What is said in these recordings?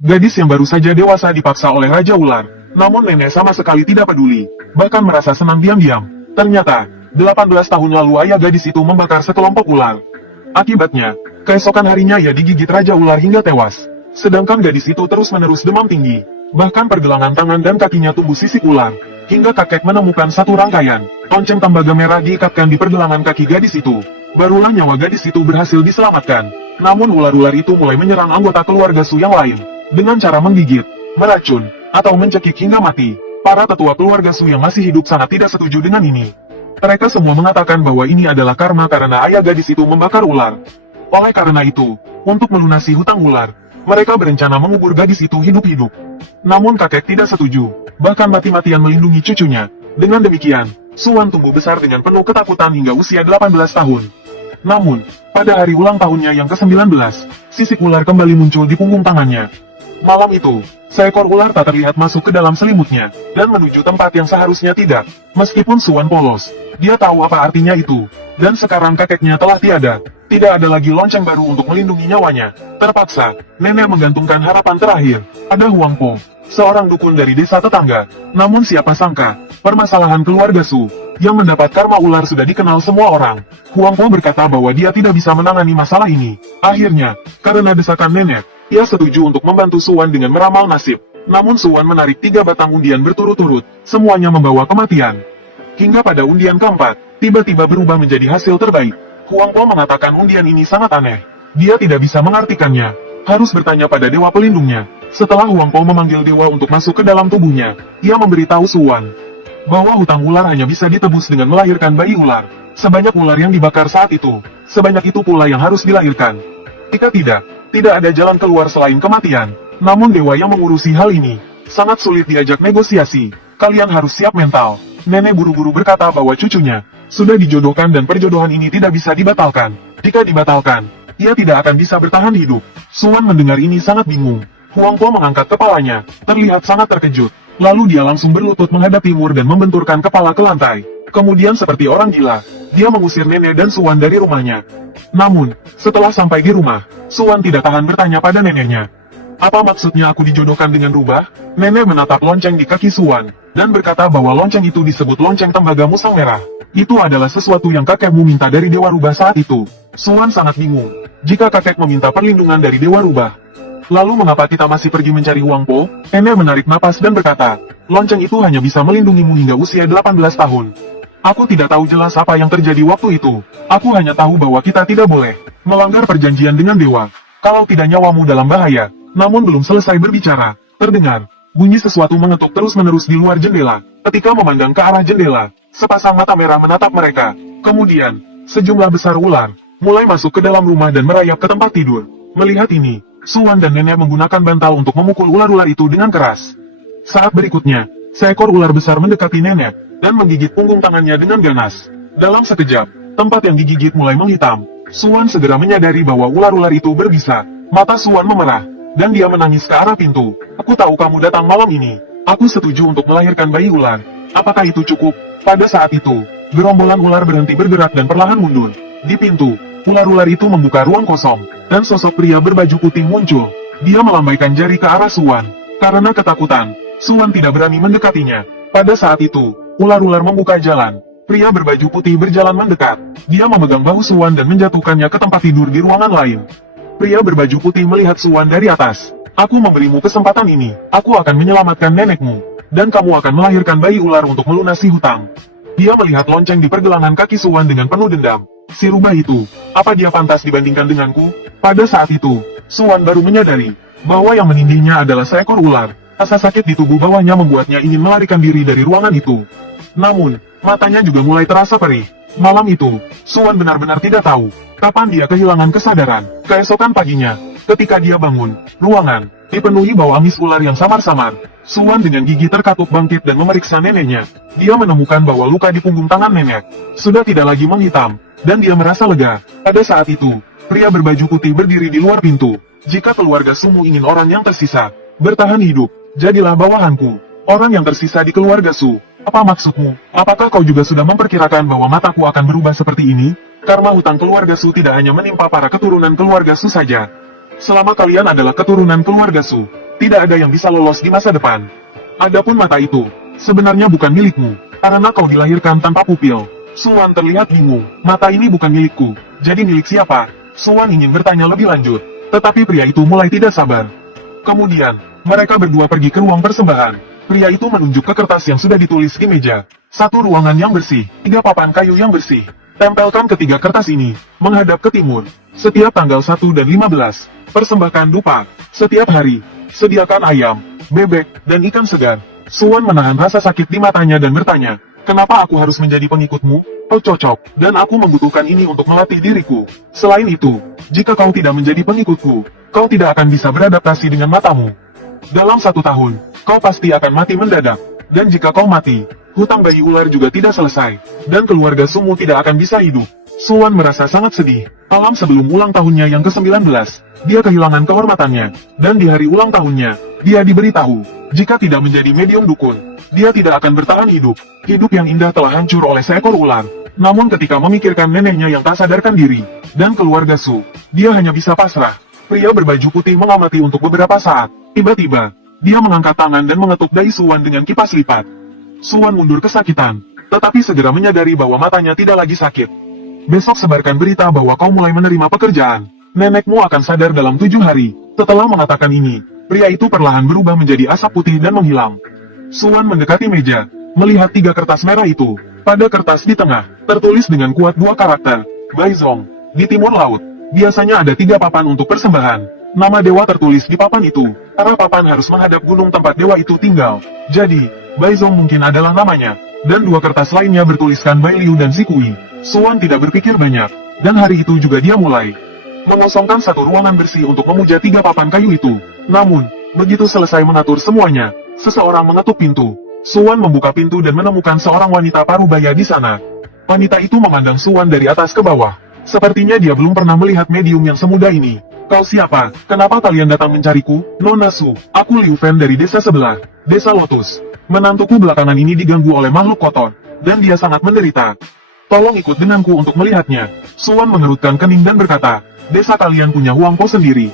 Gadis yang baru saja dewasa dipaksa oleh Raja Ular. Namun nenek sama sekali tidak peduli, bahkan merasa senang diam-diam. Ternyata, 18 tahun lalu ayah gadis itu membakar sekelompok ular. Akibatnya, keesokan harinya ia digigit Raja Ular hingga tewas. Sedangkan gadis itu terus-menerus demam tinggi. Bahkan pergelangan tangan dan kakinya tumbuh sisik ular. Hingga kakek menemukan satu rangkaian lonceng tembaga merah diikatkan di pergelangan kaki gadis itu. Barulah nyawa gadis itu berhasil diselamatkan. Namun ular-ular itu mulai menyerang anggota keluarga Su yang lain. Dengan cara menggigit, meracun, atau mencekik hingga mati. Para tetua keluarga Su yang masih hidup sangat tidak setuju dengan ini. Mereka semua mengatakan bahwa ini adalah karma karena ayah gadis itu membakar ular. Oleh karena itu, untuk melunasi hutang ular, mereka berencana mengubur gadis itu hidup-hidup. Namun kakek tidak setuju, bahkan mati-matian melindungi cucunya. Dengan demikian, Suwan tumbuh besar dengan penuh ketakutan hingga usia 18 tahun. Namun, pada hari ulang tahunnya yang ke-19, sisik ular kembali muncul di punggung tangannya. Malam itu, seekor ular tak terlihat masuk ke dalam selimutnya, dan menuju tempat yang seharusnya tidak. Meskipun Suwan polos, dia tahu apa artinya itu. Dan sekarang kakeknya telah tiada. Tidak ada lagi lonceng baru untuk melindungi nyawanya. Terpaksa, nenek menggantungkan harapan terakhir pada Huang Po, seorang dukun dari desa tetangga. Namun siapa sangka, permasalahan keluarga Su, yang mendapat karma ular sudah dikenal semua orang. Huang Po berkata bahwa dia tidak bisa menangani masalah ini. Akhirnya, karena desakan nenek, ia setuju untuk membantu Suwan dengan meramal nasib. Namun Suwan menarik 3 batang undian berturut-turut, semuanya membawa kematian. Hingga pada undian keempat, tiba-tiba berubah menjadi hasil terbaik. Huang Po mengatakan undian ini sangat aneh. Dia tidak bisa mengartikannya. Harus bertanya pada dewa pelindungnya. Setelah Huang Po memanggil dewa untuk masuk ke dalam tubuhnya, ia memberitahu Suwan bahwa hutang ular hanya bisa ditebus dengan melahirkan bayi ular. Sebanyak ular yang dibakar saat itu, sebanyak itu pula yang harus dilahirkan. Jika tidak ada jalan keluar selain kematian. Namun dewa yang mengurusi hal ini sangat sulit diajak negosiasi. Kalian harus siap mental. Nenek buru-buru berkata bahwa cucunya sudah dijodohkan dan perjodohan ini tidak bisa dibatalkan. Jika dibatalkan, ia tidak akan bisa bertahan hidup. Suwan mendengar ini sangat bingung. Huang Po mengangkat kepalanya, terlihat sangat terkejut. Lalu dia langsung berlutut menghadap timur dan membenturkan kepala ke lantai. Kemudian seperti orang gila, dia mengusir nenek dan Suwan dari rumahnya. Namun, setelah sampai di rumah, Suwan tidak tahan bertanya pada neneknya. Apa maksudnya aku dijodohkan dengan rubah? Nenek menatap lonceng di kaki Suwan, dan berkata bahwa lonceng itu disebut lonceng tembaga musang merah. Itu adalah sesuatu yang kakekmu minta dari Dewa Rubah saat itu. Suwan sangat bingung. Jika kakek meminta perlindungan dari Dewa Rubah, lalu mengapa kita masih pergi mencari Huang Po? Nenek menarik napas dan berkata, lonceng itu hanya bisa melindungimu hingga usia 18 tahun. Aku tidak tahu jelas apa yang terjadi waktu itu. Aku hanya tahu bahwa kita tidak boleh melanggar perjanjian dengan dewa. Kalau tidak nyawamu dalam bahaya. Namun belum selesai berbicara, terdengar bunyi sesuatu mengetuk terus-menerus di luar jendela. Ketika memandang ke arah jendela, sepasang mata merah menatap mereka. Kemudian, sejumlah besar ular mulai masuk ke dalam rumah dan merayap ke tempat tidur. Melihat ini, Suwan dan nenek menggunakan bantal untuk memukul ular-ular itu dengan keras. Saat berikutnya, seekor ular besar mendekati nenek dan menggigit punggung tangannya dengan ganas. Dalam sekejap, tempat yang digigit mulai menghitam. Suwan segera menyadari bahwa ular-ular itu berbisa. Mata Suwan memerah, dan dia menangis ke arah pintu. Aku tahu kamu datang malam ini. Aku setuju untuk melahirkan bayi ular. Apakah itu cukup? Pada saat itu, gerombolan ular berhenti bergerak dan perlahan mundur. Di pintu, ular-ular itu membuka ruang kosong, dan sosok pria berbaju putih muncul. Dia melambaikan jari ke arah Suwan. Karena ketakutan, Suwan tidak berani mendekatinya. Pada saat itu, ular-ular membuka jalan. Pria berbaju putih berjalan mendekat. Dia memegang bahu Suwan dan menjatuhkannya ke tempat tidur di ruangan lain. Pria berbaju putih melihat Suwan dari atas. Aku memberimu kesempatan ini. Aku akan menyelamatkan nenekmu. Dan kamu akan melahirkan bayi ular untuk melunasi hutang. Dia melihat lonceng di pergelangan kaki Suwan dengan penuh dendam. Si rubah itu, apa dia pantas dibandingkan denganku? Pada saat itu, Suwan baru menyadari bahwa yang menindihnya adalah seekor ular. Rasa sakit di tubuh bawahnya membuatnya ingin melarikan diri dari ruangan itu. Namun, matanya juga mulai terasa perih. Malam itu, Suwan benar-benar tidak tahu kapan dia kehilangan kesadaran. Keesokan paginya, ketika dia bangun, ruangan dipenuhi bau amis ular yang samar-samar. Suwan dengan gigi terkatup bangkit dan memeriksa neneknya. Dia menemukan bahwa luka di punggung tangan nenek sudah tidak lagi menghitam, dan dia merasa lega. Pada saat itu, pria berbaju putih berdiri di luar pintu. Jika keluarga Sumu ingin orang yang tersisa bertahan hidup, jadilah bawahanku. Orang yang tersisa di keluarga Su. Apa maksudmu? Apakah kau juga sudah memperkirakan bahwa mataku akan berubah seperti ini? Karma hutang keluarga Su tidak hanya menimpa para keturunan keluarga Su saja. Selama kalian adalah keturunan keluarga Su, tidak ada yang bisa lolos di masa depan. Adapun mata itu, sebenarnya bukan milikmu, karena kau dilahirkan tanpa pupil. Suwan terlihat bingung, mata ini bukan milikku, jadi milik siapa? Suwan ingin bertanya lebih lanjut, tetapi pria itu mulai tidak sabar. Kemudian, mereka berdua pergi ke ruang persembahan. Pria itu menunjuk ke kertas yang sudah ditulis di meja. Satu ruangan yang bersih, 3 papan kayu yang bersih. Tempelkan ketiga kertas ini, menghadap ke timur. Setiap tanggal 1 dan 15, persembahkan dupa. Setiap hari, sediakan ayam, bebek, dan ikan segar. Suwan menahan rasa sakit di matanya dan bertanya, kenapa aku harus menjadi pengikutmu? Kau cocok, dan aku membutuhkan ini untuk melatih diriku. Selain itu, jika kau tidak menjadi pengikutku, kau tidak akan bisa beradaptasi dengan matamu. Dalam 1 tahun, kau pasti akan mati mendadak. Dan jika kau mati, hutang bayi ular juga tidak selesai, dan keluarga Sumu tidak akan bisa hidup. Suwan merasa sangat sedih. Malam sebelum ulang tahunnya yang ke-19, dia kehilangan kehormatannya, dan di hari ulang tahunnya, dia diberitahu, jika tidak menjadi medium dukun, dia tidak akan bertahan hidup. Hidup yang indah telah hancur oleh seekor ular. Namun ketika memikirkan neneknya yang tak sadarkan diri, dan keluarga Su, dia hanya bisa pasrah. Pria berbaju putih mengamati untuk beberapa saat. Tiba-tiba, dia mengangkat tangan dan mengetuk dahi Suwan dengan kipas lipat. Suwan mundur kesakitan, tetapi segera menyadari bahwa matanya tidak lagi sakit. Besok sebarkan berita bahwa kau mulai menerima pekerjaan. Nenekmu akan sadar dalam 7 hari. Setelah mengatakan ini, pria itu perlahan berubah menjadi asap putih dan menghilang. Suwan mendekati meja, melihat 3 kertas merah itu. Pada kertas di tengah, tertulis dengan kuat 2 karakter, Baizong, di timur laut. Biasanya ada 3 papan untuk persembahan. Nama dewa tertulis di papan itu. Arah papan harus menghadap gunung tempat dewa itu tinggal. Jadi, Baizong mungkin adalah namanya. Dan 2 kertas lainnya bertuliskan Bai Liu dan Zikui. Suwan tidak berpikir banyak. Dan hari itu juga dia mulai mengosongkan 1 ruangan bersih untuk memuja 3 papan kayu itu. Namun, begitu selesai mengatur semuanya, seseorang mengetuk pintu. Suwan membuka pintu dan menemukan seorang wanita parubaya di sana. Wanita itu memandang Suwan dari atas ke bawah. Sepertinya dia belum pernah melihat medium yang semuda ini. Kau siapa? Kenapa kalian datang mencariku? Nona Su, aku Liu Fen dari desa sebelah, desa Lotus. Menantuku belakangan ini diganggu oleh makhluk kotor, dan dia sangat menderita. Tolong ikut denganku untuk melihatnya. Suwan mengerutkan kening dan berkata, desa kalian punya Huangpo sendiri.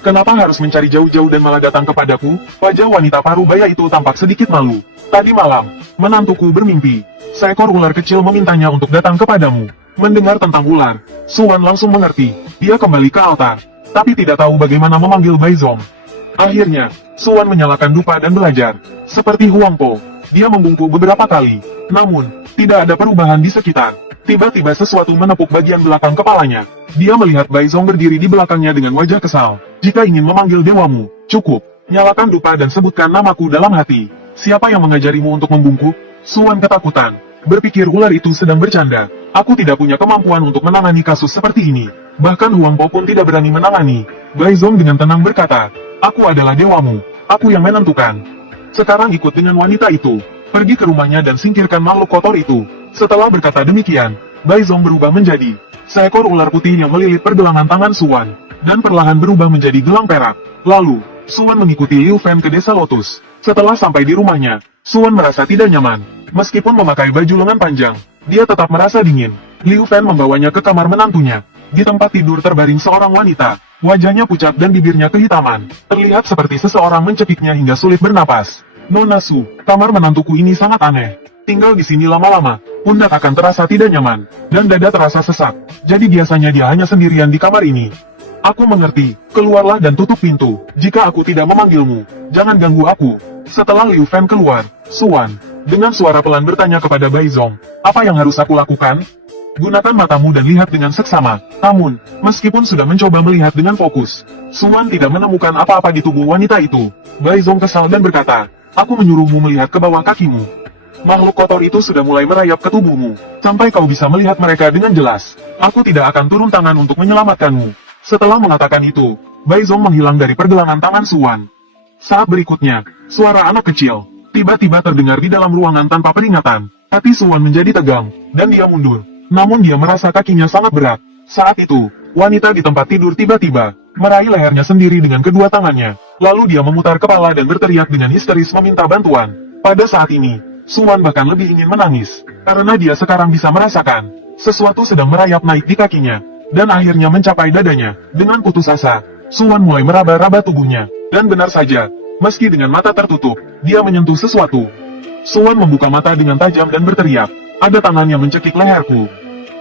Kenapa harus mencari jauh-jauh dan malah datang kepadaku? Wajah wanita parubaya itu tampak sedikit malu. Tadi malam, menantuku bermimpi. Seekor ular kecil memintanya untuk datang kepadamu. Mendengar tentang ular, Suwan langsung mengerti. Dia kembali ke altar, tapi tidak tahu bagaimana memanggil Baizong. Akhirnya, Suwan menyalakan dupa dan belajar. Seperti Huangpo, dia membungkuk beberapa kali. Namun, tidak ada perubahan di sekitar. Tiba-tiba sesuatu menepuk bagian belakang kepalanya. Dia melihat Baizong berdiri di belakangnya dengan wajah kesal. Jika ingin memanggil dewamu, cukup. Nyalakan dupa dan sebutkan namaku dalam hati. Siapa yang mengajarimu untuk membungkuk? Suwan ketakutan. Berpikir ular itu sedang bercanda. Aku tidak punya kemampuan untuk menangani kasus seperti ini. Bahkan Huangpo pun tidak berani menangani. Baizong dengan tenang berkata, aku adalah dewamu. Aku yang menentukan. Sekarang ikut dengan wanita itu. Pergi ke rumahnya dan singkirkan makhluk kotor itu. Setelah berkata demikian, Baizong berubah menjadi seekor ular putih yang melilit pergelangan tangan Suwan, dan perlahan berubah menjadi gelang perak. Lalu, Suwan mengikuti Liu Fen ke desa Lotus. Setelah sampai di rumahnya, Suwan merasa tidak nyaman. Meskipun memakai baju lengan panjang, dia tetap merasa dingin. Liu Fen membawanya ke kamar menantunya. Di tempat tidur terbaring seorang wanita. Wajahnya pucat dan bibirnya kehitaman. Terlihat seperti seseorang mencekiknya hingga sulit bernapas. Nona Su, kamar menantuku ini sangat aneh. Tinggal di sini lama-lama, pundak akan terasa tidak nyaman, dan dada terasa sesak. Jadi biasanya dia hanya sendirian di kamar ini. Aku mengerti, keluarlah dan tutup pintu. Jika aku tidak memanggilmu, jangan ganggu aku. Setelah Liu Fen keluar, Suwan dengan suara pelan bertanya kepada Baizong, apa yang harus aku lakukan? Gunakan matamu dan lihat dengan seksama. Namun, meskipun sudah mencoba melihat dengan fokus, Suwan tidak menemukan apa-apa di tubuh wanita itu. Baizong kesal dan berkata, aku menyuruhmu melihat ke bawah kakimu. Makhluk kotor itu sudah mulai merayap ke tubuhmu, sampai kau bisa melihat mereka dengan jelas. Aku tidak akan turun tangan untuk menyelamatkanmu. Setelah mengatakan itu, Baizong menghilang dari pergelangan tangan Suwan. Saat berikutnya, suara anak kecil tiba-tiba terdengar di dalam ruangan tanpa peringatan. Hati Suwan menjadi tegang, dan dia mundur. Namun dia merasa kakinya sangat berat. Saat itu, wanita di tempat tidur tiba-tiba meraih lehernya sendiri dengan kedua tangannya. Lalu dia memutar kepala dan berteriak dengan histeris meminta bantuan. Pada saat ini, Suwan bahkan lebih ingin menangis, karena dia sekarang bisa merasakan sesuatu sedang merayap naik di kakinya, dan akhirnya mencapai dadanya. Dengan putus asa, Suwan mulai meraba-raba tubuhnya, dan benar saja, Meski dengan mata tertutup, dia menyentuh sesuatu. Suan membuka mata dengan tajam dan berteriak, ada tangan yang mencekik leherku.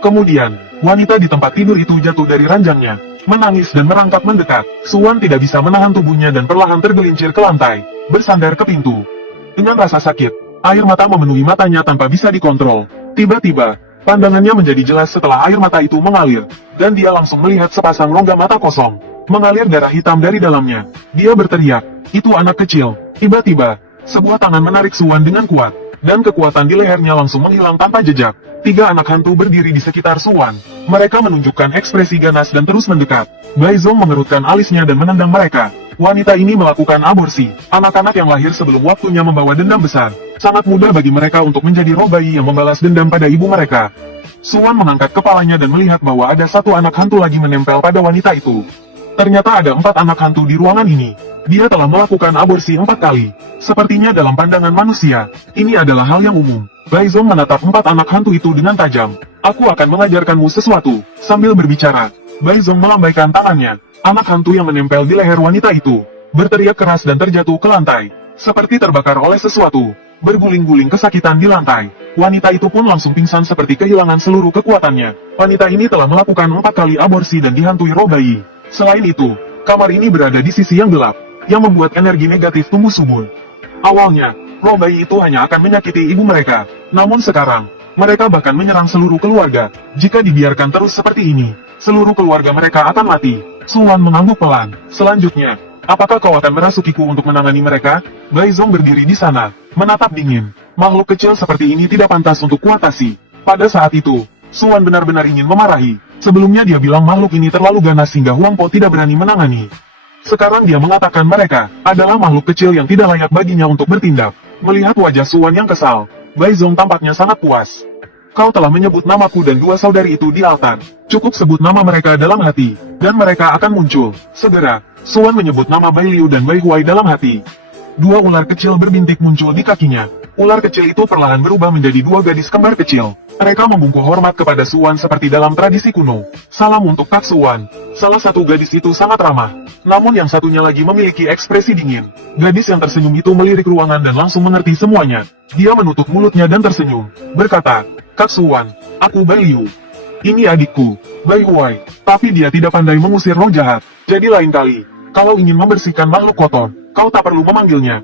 Kemudian, wanita di tempat tidur itu jatuh dari ranjangnya, menangis dan merangkak mendekat. Suan tidak bisa menahan tubuhnya dan perlahan tergelincir ke lantai, bersandar ke pintu. Dengan rasa sakit, air mata memenuhi matanya tanpa bisa dikontrol. Tiba-tiba, pandangannya menjadi jelas setelah air mata itu mengalir, dan dia langsung melihat sepasang rongga mata kosong. Mengalir darah hitam dari dalamnya. Dia berteriak, itu anak kecil. Tiba-tiba, sebuah tangan menarik Suan dengan kuat, dan kekuatan di lehernya langsung menghilang tanpa jejak. 3 anak hantu berdiri di sekitar Suan. Mereka menunjukkan ekspresi ganas dan terus mendekat. Baizong mengerutkan alisnya dan menendang mereka. Wanita ini melakukan aborsi. Anak-anak yang lahir sebelum waktunya membawa dendam besar. Sangat mudah bagi mereka untuk menjadi roh bayi yang membalas dendam pada ibu mereka. Suan mengangkat kepalanya dan melihat bahwa ada satu anak hantu lagi menempel pada wanita itu. Ternyata ada 4 anak hantu di ruangan ini. Dia telah melakukan aborsi 4 kali. Sepertinya dalam pandangan manusia, ini adalah hal yang umum. Baizong menatap 4 anak hantu itu dengan tajam. Aku akan mengajarkanmu sesuatu. Sambil berbicara, Baizong melambaikan tangannya. Anak hantu yang menempel di leher wanita itu berteriak keras dan terjatuh ke lantai, seperti terbakar oleh sesuatu. Berguling-guling kesakitan di lantai. Wanita itu pun langsung pingsan seperti kehilangan seluruh kekuatannya. Wanita ini telah melakukan 4 kali aborsi dan dihantui roh bayi. Selain itu, kamar ini berada di sisi yang gelap, yang membuat energi negatif tumbuh subur. Awalnya, roh bayi itu hanya akan menyakiti ibu mereka. Namun sekarang, mereka bahkan menyerang seluruh keluarga. Jika dibiarkan terus seperti ini, seluruh keluarga mereka akan mati. Suan mengangguk pelan. Selanjutnya, apakah kau akan merasukiku untuk menangani mereka? Baizong berdiri di sana, menatap dingin. Makhluk kecil seperti ini tidak pantas untuk kuatasi. Pada saat itu, Suan benar-benar ingin memarahi. Sebelumnya dia bilang makhluk ini terlalu ganas sehingga Huang Po tidak berani menangani. Sekarang dia mengatakan mereka adalah makhluk kecil yang tidak layak baginya untuk bertindak. Melihat wajah Suan yang kesal, Baizong tampaknya sangat puas. Kau telah menyebut namaku dan 2 saudari itu di altar. Cukup sebut nama mereka dalam hati, dan mereka akan muncul. Segera, Suan menyebut nama Bai Liu dan Bai Huai dalam hati. 2 ular kecil berbintik muncul di kakinya. Ular kecil itu perlahan berubah menjadi 2 gadis kembar kecil. Mereka membungkuk hormat kepada Suan seperti dalam tradisi kuno. Salam untuk Kak Suan. Salah satu gadis itu sangat ramah. Namun yang satunya lagi memiliki ekspresi dingin. Gadis yang tersenyum itu melirik ruangan dan langsung mengerti semuanya. Dia menutup mulutnya dan tersenyum. Berkata, Kak Suan, aku Bai Liu. Ini adikku, Bai Huai. Tapi dia tidak pandai mengusir roh jahat. Jadi lain kali, kalau ingin membersihkan makhluk kotor, kau tak perlu memanggilnya.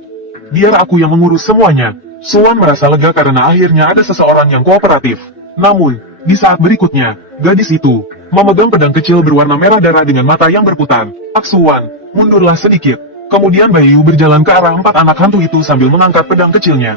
Biar aku yang mengurus semuanya. Suan merasa lega karena akhirnya ada seseorang yang kooperatif. Namun, di saat berikutnya, gadis itu memegang pedang kecil berwarna merah darah dengan mata yang berputar. Ak Suan, mundurlah sedikit. Kemudian Bai Liu berjalan ke arah 4 anak hantu itu sambil mengangkat pedang kecilnya.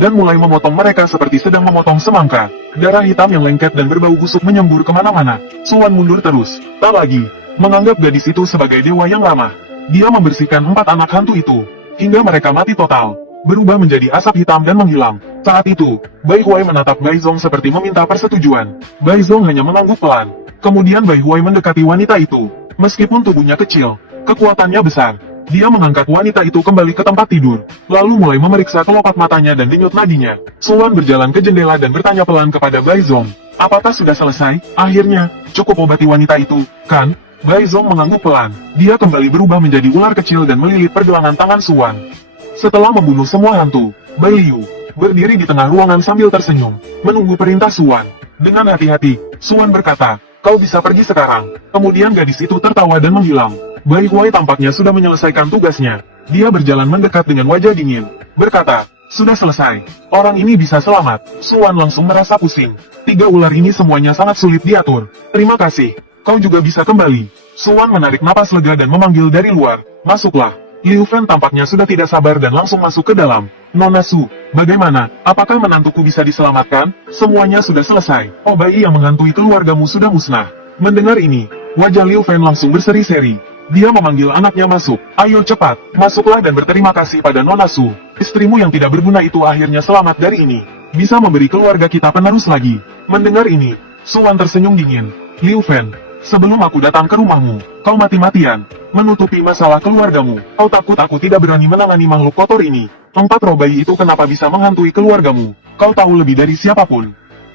Dan mulai memotong mereka seperti sedang memotong semangka. Darah hitam yang lengket dan berbau busuk menyembur kemana-mana. Suan mundur terus. Tak lagi menganggap gadis itu sebagai dewa yang ramah. Dia membersihkan 4 anak hantu itu, hingga mereka mati total, berubah menjadi asap hitam dan menghilang. Saat itu, Bai Huai menatap Baizong seperti meminta persetujuan. Baizong hanya mengangguk pelan. Kemudian Bai Huai mendekati wanita itu. Meskipun tubuhnya kecil, kekuatannya besar. Dia mengangkat wanita itu kembali ke tempat tidur, lalu mulai memeriksa kelopak matanya dan denyut nadinya. Suan berjalan ke jendela dan bertanya pelan kepada Baizong, apakah sudah selesai? Akhirnya, cukup obati wanita itu, kan? Baizong mengangguk pelan. Dia kembali berubah menjadi ular kecil dan melilit pergelangan tangan Suan. Setelah membunuh semua hantu, Bai Liu berdiri di tengah ruangan sambil tersenyum, menunggu perintah Suan. Dengan hati-hati, Suan berkata, kau bisa pergi sekarang. Kemudian gadis itu tertawa dan menghilang. Bai Huai tampaknya sudah menyelesaikan tugasnya. Dia berjalan mendekat dengan wajah dingin, berkata, sudah selesai. Orang ini bisa selamat. Suan langsung merasa pusing. 3 ular ini semuanya sangat sulit diatur. Terima kasih. Kau juga bisa kembali. Suan menarik napas lega dan memanggil dari luar, masuklah. Liu Fen tampaknya sudah tidak sabar dan langsung masuk ke dalam. Nona Su, bagaimana? Apakah menantuku bisa diselamatkan? Semuanya sudah selesai. Oh, bayi yang menghantui keluargamu sudah musnah. Mendengar ini, wajah Liu Fen langsung berseri-seri. Dia memanggil anaknya masuk. Ayo cepat, masuklah dan berterima kasih pada Nona Su. Istrimu yang tidak berguna itu akhirnya selamat dari ini. Bisa memberi keluarga kita penerus lagi. Mendengar ini, Suan tersenyum dingin. Liu Fen, sebelum aku datang ke rumahmu, kau mati-matian menutupi masalah keluargamu. Kau takut aku tidak berani menangani makhluk kotor ini. 4 roh bayi itu kenapa bisa menghantui keluargamu? Kau tahu lebih dari siapapun.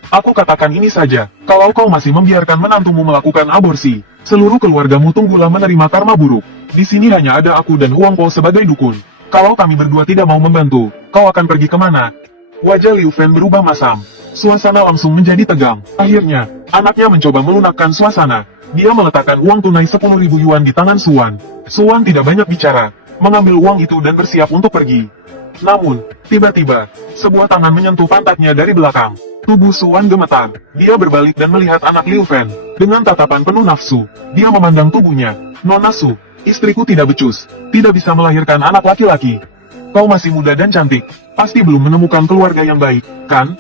Aku katakan ini saja, kalau kau masih membiarkan menantumu melakukan aborsi, seluruh keluargamu tunggulah menerima karma buruk. Di sini hanya ada aku dan Huang Po sebagai dukun. Kalau kami berdua tidak mau membantu, kau akan pergi kemana? Wajah Liu Fen berubah masam. Suasana langsung menjadi tegang. Akhirnya, anaknya mencoba melunakkan suasana. Dia meletakkan uang tunai 10.000 yuan di tangan Suan. Suan tidak banyak bicara, mengambil uang itu dan bersiap untuk pergi. Namun, tiba-tiba, sebuah tangan menyentuh pantatnya dari belakang. Tubuh Suan gemetar. Dia berbalik dan melihat anak Liu Fen. Dengan tatapan penuh nafsu, dia memandang tubuhnya. Nona Su, istriku tidak becus, tidak bisa melahirkan anak laki-laki. Kau masih muda dan cantik, pasti belum menemukan keluarga yang baik, kan?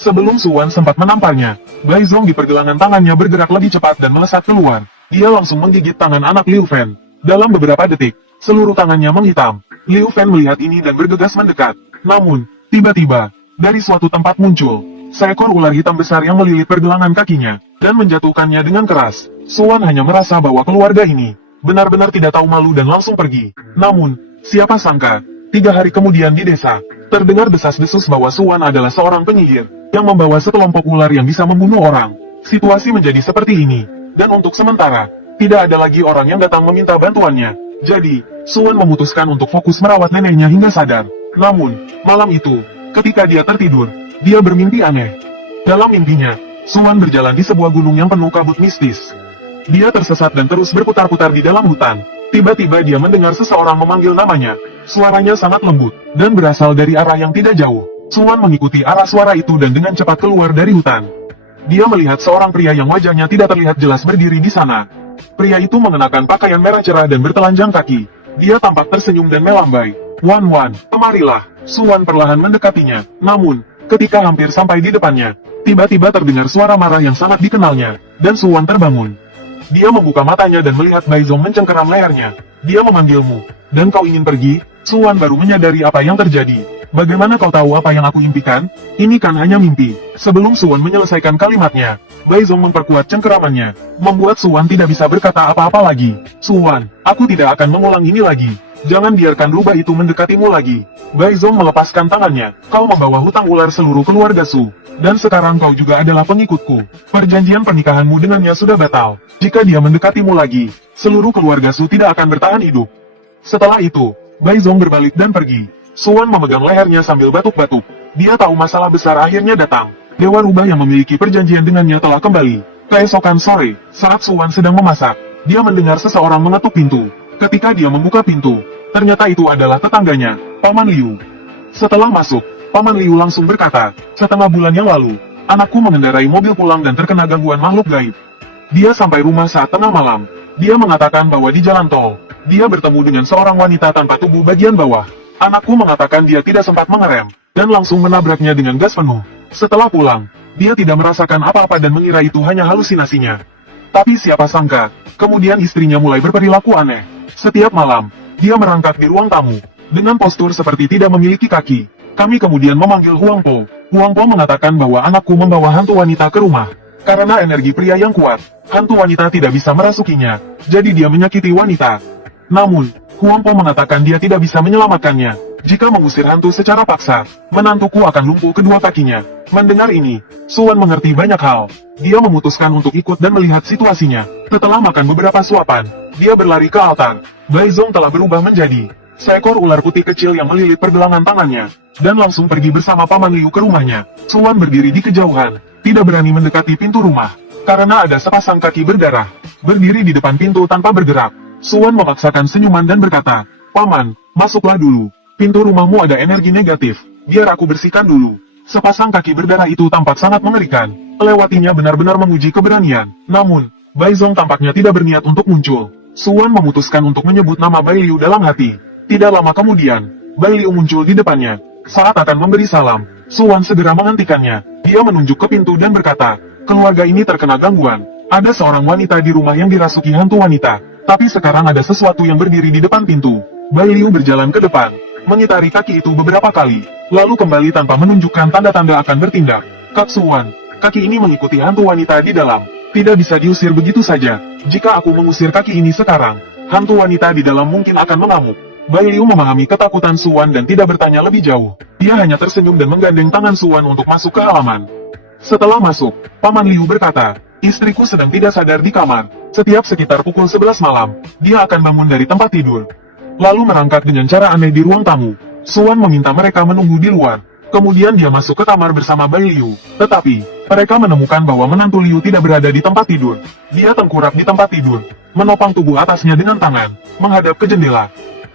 Sebelum Suan sempat menamparnya, Bai Zong di pergelangan tangannya bergerak lebih cepat dan melesat keluar. Dia langsung menggigit tangan anak Liu Fen. Dalam beberapa detik, seluruh tangannya menghitam. Liu Fen melihat ini dan bergegas mendekat. Namun, tiba-tiba, dari suatu tempat muncul seekor ular hitam besar yang melilit pergelangan kakinya, dan menjatuhkannya dengan keras. Suan hanya merasa bahwa keluarga ini benar-benar tidak tahu malu dan langsung pergi. Namun, siapa sangka, 3 hari kemudian di desa, terdengar desas-desus bahwa Suan adalah seorang penyihir, yang membawa sekelompok ular yang bisa membunuh orang. Situasi menjadi seperti ini, dan untuk sementara, tidak ada lagi orang yang datang meminta bantuannya. Jadi, Suan memutuskan untuk fokus merawat neneknya hingga sadar. Namun, malam itu, ketika dia tertidur, dia bermimpi aneh. Dalam mimpinya, Suan berjalan di sebuah gunung yang penuh kabut mistis. Dia tersesat dan terus berputar-putar di dalam hutan. Tiba-tiba dia mendengar seseorang memanggil namanya. Suaranya sangat lembut, dan berasal dari arah yang tidak jauh. Suan mengikuti arah suara itu dan dengan cepat keluar dari hutan. Dia melihat seorang pria yang wajahnya tidak terlihat jelas berdiri di sana. Pria itu mengenakan pakaian merah cerah dan bertelanjang kaki. Dia tampak tersenyum dan melambai. Wan Wan, kemarilah. Suan perlahan mendekatinya. Namun, ketika hampir sampai di depannya, tiba-tiba terdengar suara marah yang sangat dikenalnya, dan Suan terbangun. Dia membuka matanya dan melihat Bai Zong mencengkeram lehernya. Dia memanggilmu, dan kau ingin pergi? Suan baru menyadari apa yang terjadi. Bagaimana kau tahu apa yang aku impikan? Ini kan hanya mimpi. Sebelum Suan menyelesaikan kalimatnya, Bai Zong memperkuat cengkeramannya, membuat Suan tidak bisa berkata apa-apa lagi. Suan, aku tidak akan mengulang ini lagi. Jangan biarkan rubah itu mendekatimu lagi. Bai Zong melepaskan tangannya. Kau membawa hutang ular seluruh keluarga Su. Dan sekarang kau juga adalah pengikutku. Perjanjian pernikahanmu dengannya sudah batal. Jika dia mendekatimu lagi, seluruh keluarga Su tidak akan bertahan hidup. Setelah itu, Bai Zong berbalik dan pergi. Suan memegang lehernya sambil batuk-batuk. Dia tahu masalah besar akhirnya datang. Dewa rubah yang memiliki perjanjian dengannya telah kembali. Keesokan sore, saat Suan sedang memasak, dia mendengar seseorang mengetuk pintu. Ketika dia membuka pintu, ternyata itu adalah tetangganya, Paman Liu. Setelah masuk, Paman Liu langsung berkata, setengah bulan yang lalu, anakku mengendarai mobil pulang dan terkena gangguan makhluk gaib. Dia sampai rumah saat tengah malam. Dia mengatakan bahwa di jalan tol, dia bertemu dengan seorang wanita tanpa tubuh bagian bawah. Anakku mengatakan dia tidak sempat mengerem, dan langsung menabraknya dengan gas penuh. Setelah pulang, dia tidak merasakan apa-apa dan mengira itu hanya halusinasinya. Tapi siapa sangka, kemudian istrinya mulai berperilaku aneh. Setiap malam, dia merangkak di ruang tamu, dengan postur seperti tidak memiliki kaki. Kami kemudian memanggil Huang Po. Huang Po mengatakan bahwa anakku membawa hantu wanita ke rumah. Karena energi pria yang kuat, hantu wanita tidak bisa merasukinya, jadi dia menyakiti wanita. Namun, Huang Po mengatakan dia tidak bisa menyelamatkannya. Jika mengusir hantu secara paksa, menantuku akan lumpuh kedua kakinya. Mendengar ini, Suan mengerti banyak hal. Dia memutuskan untuk ikut dan melihat situasinya. Setelah makan beberapa suapan, dia berlari ke altar. Bai Zong telah berubah menjadi seekor ular putih kecil yang melilit pergelangan tangannya, dan langsung pergi bersama Paman Liu ke rumahnya. Suan berdiri di kejauhan, tidak berani mendekati pintu rumah, karena ada sepasang kaki berdarah, berdiri di depan pintu tanpa bergerak. Suan memaksakan senyuman dan berkata, Paman, masuklah dulu. Pintu rumahmu ada energi negatif, biar aku bersihkan dulu. Sepasang kaki berdarah itu tampak sangat mengerikan. Melewatinya benar-benar menguji keberanian. Namun, Bai Zong tampaknya tidak berniat untuk muncul. Suan memutuskan untuk menyebut nama Bai Liu dalam hati. Tidak lama kemudian, Bai Liu muncul di depannya. Saat akan memberi salam, Suan segera menghentikannya. Dia menunjuk ke pintu dan berkata, keluarga ini terkena gangguan. Ada seorang wanita di rumah yang dirasuki hantu wanita. Tapi sekarang ada sesuatu yang berdiri di depan pintu. Bai Liu berjalan ke depan, mengitari kaki itu beberapa kali, lalu kembali tanpa menunjukkan tanda-tanda akan bertindak. Kak Suan, kaki ini mengikuti hantu wanita di dalam. Tidak bisa diusir begitu saja. Jika aku mengusir kaki ini sekarang, hantu wanita di dalam mungkin akan mengamuk. Bai Liu memahami ketakutan Suan dan tidak bertanya lebih jauh. Dia hanya tersenyum dan menggandeng tangan Suan untuk masuk ke halaman. Setelah masuk, Paman Liu berkata, istriku sedang tidak sadar di kamar. Setiap sekitar pukul 11 malam, dia akan bangun dari tempat tidur. lalu merangkak dengan cara aneh di ruang tamu. Suan meminta mereka menunggu di luar. Kemudian dia masuk ke kamar bersama Bai Liu. Tetapi, mereka menemukan bahwa menantu Liu tidak berada di tempat tidur. Dia tengkurap di tempat tidur, menopang tubuh atasnya dengan tangan, menghadap ke jendela.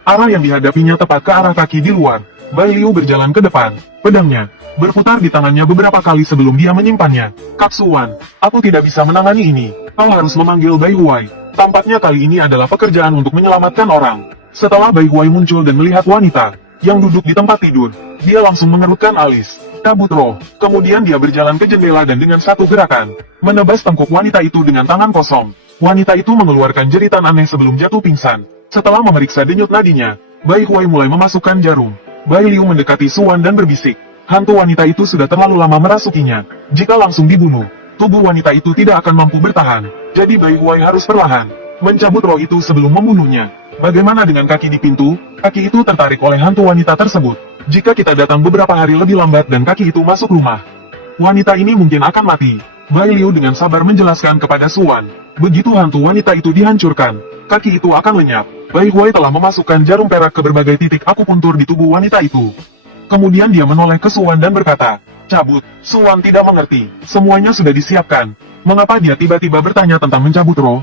Arah yang dihadapinya tepat ke arah kaki di luar. Bai Liu berjalan ke depan, pedangnya berputar di tangannya beberapa kali sebelum dia menyimpannya. Kak Suan, aku tidak bisa menangani ini. Kau harus memanggil Bai Huai. Tampaknya kali ini adalah pekerjaan untuk menyelamatkan orang. Setelah Bai Huai muncul dan melihat wanita yang duduk di tempat tidur, dia langsung mengerutkan alis. Cabut roh. Kemudian dia berjalan ke jendela dan dengan satu gerakan, menebas tengkuk wanita itu dengan tangan kosong. Wanita itu mengeluarkan jeritan aneh sebelum jatuh pingsan. Setelah memeriksa denyut nadinya, Bai Huai mulai memasukkan jarum. Bai Liu mendekati Suan dan berbisik. Hantu wanita itu sudah terlalu lama merasukinya. Jika langsung dibunuh, tubuh wanita itu tidak akan mampu bertahan. Jadi Bai Huai harus perlahan mencabut roh itu sebelum membunuhnya. Bagaimana dengan kaki di pintu? Kaki itu tertarik oleh hantu wanita tersebut. Jika kita datang beberapa hari lebih lambat dan kaki itu masuk rumah, wanita ini mungkin akan mati. Bai Liu dengan sabar menjelaskan kepada Suan. Begitu hantu wanita itu dihancurkan, kaki itu akan lenyap. Bai Huai telah memasukkan jarum perak ke berbagai titik akupuntur di tubuh wanita itu. Kemudian dia menoleh ke Suan dan berkata, cabut. Suan tidak mengerti. Semuanya sudah disiapkan. Mengapa dia tiba-tiba bertanya tentang mencabut roh?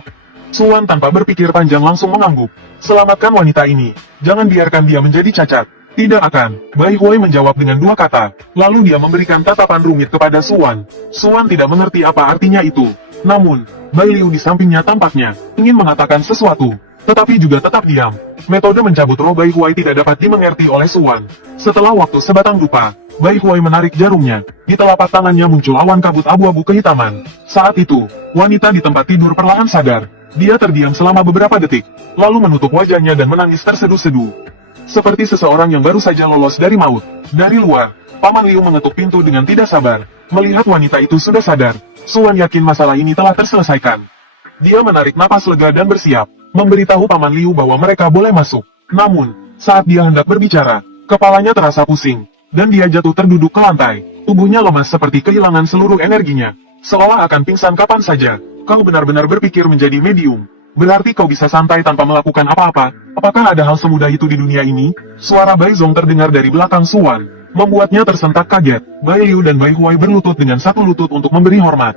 Suan tanpa berpikir panjang langsung mengangguk. Selamatkan wanita ini. Jangan biarkan dia menjadi cacat. Tidak akan. Bai Huai menjawab dengan dua kata. Lalu dia memberikan tatapan rumit kepada Suan. Suan tidak mengerti apa artinya itu. Namun, Bai Liu di sampingnya tampaknya ingin mengatakan sesuatu, tetapi juga tetap diam. Metode mencabut roh Bai Huai tidak dapat dimengerti oleh Suan. Setelah waktu sebatang dupa, Bai Huai menarik jarumnya. Di telapak tangannya muncul awan kabut abu-abu kehitaman. Saat itu, wanita di tempat tidur perlahan sadar. Dia terdiam selama beberapa detik, lalu menutup wajahnya dan menangis terseduh-seduh. Seperti seseorang yang baru saja lolos dari maut. Dari luar, Paman Liu mengetuk pintu dengan tidak sabar. Melihat wanita itu sudah sadar, Suan yakin masalah ini telah terselesaikan. Dia menarik napas lega dan bersiap memberitahu Paman Liu bahwa mereka boleh masuk. Namun, saat dia hendak berbicara, kepalanya terasa pusing, dan dia jatuh terduduk ke lantai. Tubuhnya lemas seperti kehilangan seluruh energinya, seolah akan pingsan kapan saja. Kau benar-benar berpikir menjadi medium. Berarti kau bisa santai tanpa melakukan apa-apa. Apakah ada hal semudah itu di dunia ini? Suara Bai Zong terdengar dari belakang Suan, membuatnya tersentak kaget. Bai Liu dan Bai Huai berlutut dengan satu lutut untuk memberi hormat.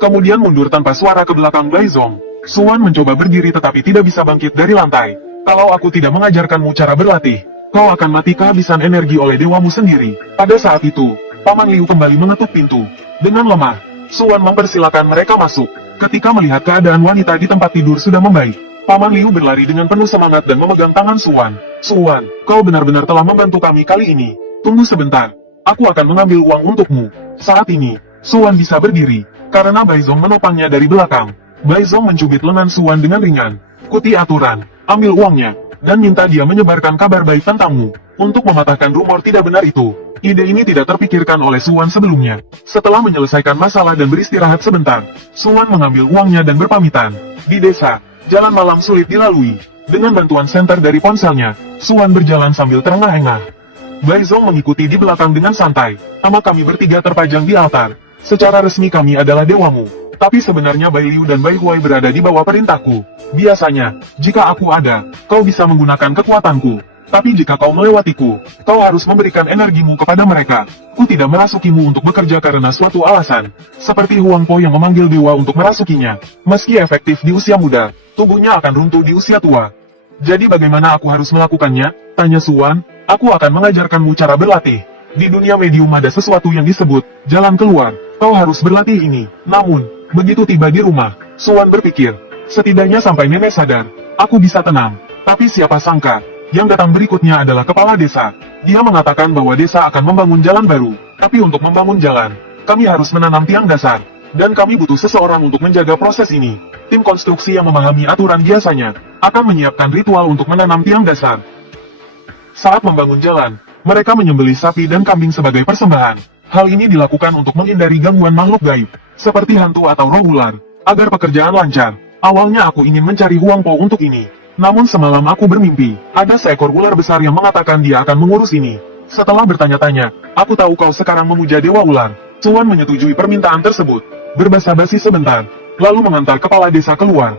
Kemudian mundur tanpa suara ke belakang Bai Zong. Suan mencoba berdiri tetapi tidak bisa bangkit dari lantai. Kalau aku tidak mengajarkanmu cara berlatih, kau akan mati kehabisan energi oleh dewamu sendiri. Pada saat itu, Paman Liu kembali mengetuk pintu. Dengan lemah, Suan mempersilakan mereka masuk. Ketika melihat keadaan wanita di tempat tidur sudah membaik, Paman Liu berlari dengan penuh semangat dan memegang tangan Suan. Suan, kau benar-benar telah membantu kami kali ini. Tunggu sebentar, aku akan mengambil uang untukmu. Saat ini, Suan bisa berdiri, karena Bai Zong menopangnya dari belakang. Bai Zong mencubit lengan Suan dengan ringan. Kuti aturan, ambil uangnya, dan minta dia menyebarkan kabar baik tentangmu, untuk mematahkan rumor tidak benar itu. Ide ini tidak terpikirkan oleh Suan sebelumnya. Setelah menyelesaikan masalah dan beristirahat sebentar, Suan mengambil uangnya dan berpamitan. Di desa, jalan malam sulit dilalui. Dengan bantuan senter dari ponselnya, Suan berjalan sambil terengah-engah. Bai Zong mengikuti di belakang dengan santai. Nama kami bertiga terpajang di altar. Secara resmi kami adalah dewamu. Tapi sebenarnya Bai Liu dan Bai Huai berada di bawah perintahku. Biasanya, jika aku ada, kau bisa menggunakan kekuatanku. Tapi jika kau melewatiku, kau harus memberikan energimu kepada mereka. Ku tidak merasukimu untuk bekerja karena suatu alasan. Seperti Huang Po yang memanggil dewa untuk merasukinya. Meski efektif di usia muda, tubuhnya akan runtuh di usia tua. Jadi bagaimana aku harus melakukannya? Tanya Suan. Aku akan mengajarkanmu cara berlatih. Di dunia medium ada sesuatu yang disebut jalan keluar. Kau harus berlatih ini. Namun, begitu tiba di rumah, Suan berpikir, setidaknya sampai nenek sadar, aku bisa tenang. Tapi siapa sangka, yang datang berikutnya adalah kepala desa. Dia mengatakan bahwa desa akan membangun jalan baru. Tapi untuk membangun jalan, kami harus menanam tiang dasar. Dan kami butuh seseorang untuk menjaga proses ini. Tim konstruksi yang memahami aturan biasanya akan menyiapkan ritual untuk menanam tiang dasar. Saat membangun jalan, mereka menyembelih sapi dan kambing sebagai persembahan. Hal ini dilakukan untuk menghindari gangguan makhluk gaib, seperti hantu atau roh ular, agar pekerjaan lancar. Awalnya aku ingin mencari Huang Po untuk ini. Namun semalam aku bermimpi, ada seekor ular besar yang mengatakan dia akan mengurus ini. Setelah bertanya-tanya, aku tahu kau sekarang memuja dewa ular. Suan menyetujui permintaan tersebut, berbasa-basi sebentar, lalu mengantar kepala desa keluar.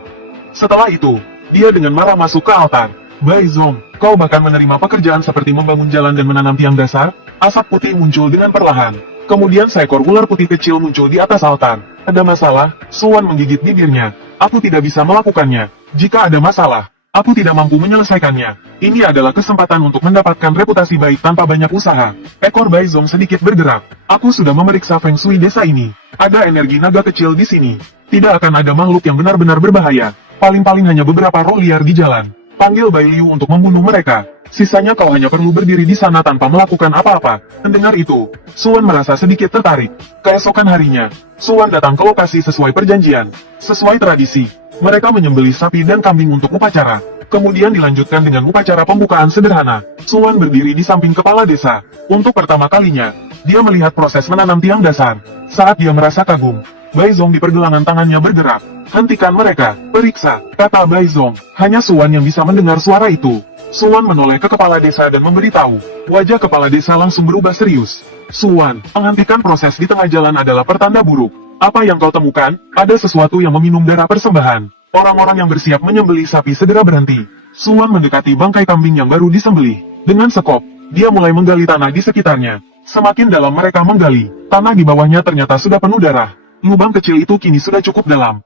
Setelah itu, dia dengan marah masuk ke altar. Bai Zong, kau bahkan menerima pekerjaan seperti membangun jalan dan menanam tiang dasar? Asap putih muncul dengan perlahan. Kemudian seekor ular putih kecil muncul di atas altar. Ada masalah? Suan menggigit bibirnya. Aku tidak bisa melakukannya. Jika ada masalah, aku tidak mampu menyelesaikannya. Ini adalah kesempatan untuk mendapatkan reputasi baik tanpa banyak usaha. Ekor Bai Zong sedikit bergerak. Aku sudah memeriksa Feng Shui desa ini. Ada energi naga kecil di sini. Tidak akan ada makhluk yang benar-benar berbahaya. Paling-paling hanya beberapa roh liar di jalan. Panggil Bai Liu untuk membunuh mereka. Sisanya kau hanya perlu berdiri di sana tanpa melakukan apa-apa. Mendengar itu, Suan merasa sedikit tertarik. Keesokan harinya, Suan datang ke lokasi sesuai perjanjian. Sesuai tradisi, mereka menyembelih sapi dan kambing untuk upacara. Kemudian dilanjutkan dengan upacara pembukaan sederhana. Suan berdiri di samping kepala desa. Untuk pertama kalinya, dia melihat proses menanam tiang dasar. Saat dia merasa kagum, Bai Zong di pergelangan tangannya bergerak. Hentikan mereka, periksa, kata Bai Zong. Hanya Suan yang bisa mendengar suara itu. Suan menoleh ke kepala desa dan memberitahu. Wajah kepala desa langsung berubah serius. Suan, menghentikan proses di tengah jalan adalah pertanda buruk. Apa yang kau temukan? Ada sesuatu yang meminum darah persembahan. Orang-orang yang bersiap menyembelih sapi segera berhenti. Suan mendekati bangkai kambing yang baru disembelih. Dengan sekop, dia mulai menggali tanah di sekitarnya. Semakin dalam mereka menggali, tanah di bawahnya ternyata sudah penuh darah. Lubang kecil itu kini sudah cukup dalam.